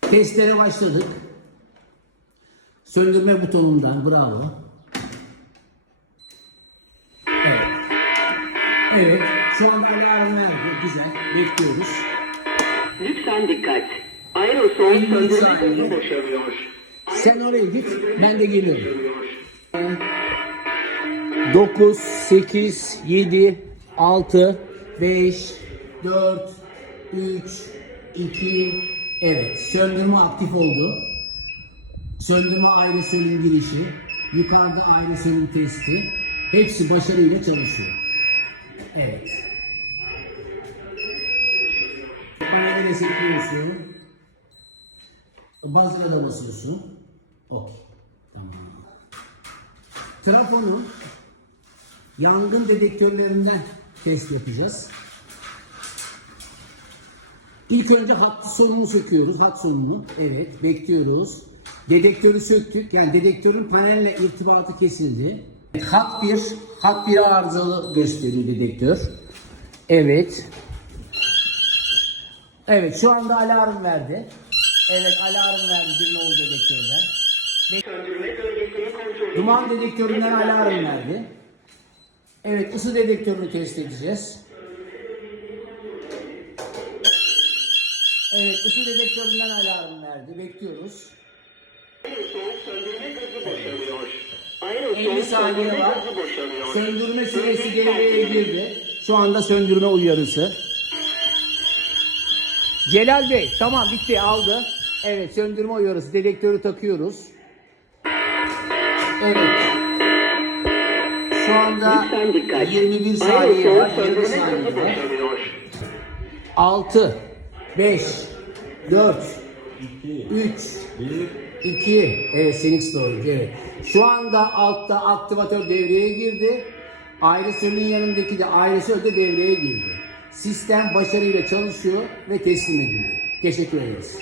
Testlere başladık. Söndürme butonundan bravo. Evet. Evet. Şu an alarm verdi. Güzel. Bekliyoruz. Lütfen dikkat. Aerosol söndürme gazı boşalıyor. Sen oraya git. Ben de geliyorum. 9, 8, 7, 6, 5, 4, 3, 2, evet. Söndürme aktif oldu. Söndürme ayrı sönüm girişi, yukarıda ayrı sönüm testi. Hepsi başarıyla çalışıyor. Evet. Paneli resetliyorsun. Buzzer'a da basıyorsun. Okey. Tamam. Trafonun yangın dedektörlerinden test yapacağız. İlk önce hat sonunu söküyoruz. Hat sonunu. Evet. Bekliyoruz. Dedektörü söktük. Yani dedektörün panelle irtibatı kesildi. Hat 1, hat 1 arızalı gösteriyor dedektör. Evet. Evet şu anda alarm verdi. Evet alarm verdi bir dedektörden. Söndürme bölgesini kontrol Duman dedektöründen alarm verdi. Evet ısı dedektörünü test edeceğiz. Evet ısı dedektöründen alarm verdi. Bekliyoruz. Aerosol söndürme gazı boşalıyor. Aerosol 50 saniye var. Söndürme süresi devreye girdi. Şu anda söndürme uyarısı. Celal Bey tamam bitti aldı. Evet söndürme uyarısı. Dedektörü takıyoruz. Evet. Şu anda Lütfen dikkat. 21 saniye var. Aerosol 20 söndürme saniye gazı var. boşalıyor. 6 5 4 3 2 Evet Phoenix Storage evet. Şu anda altta aktivatör devreye girdi. Ayrısının yanındaki de ayrısı de devreye girdi. Sistem başarıyla çalışıyor ve teslim ediliyor. Teşekkür ederiz.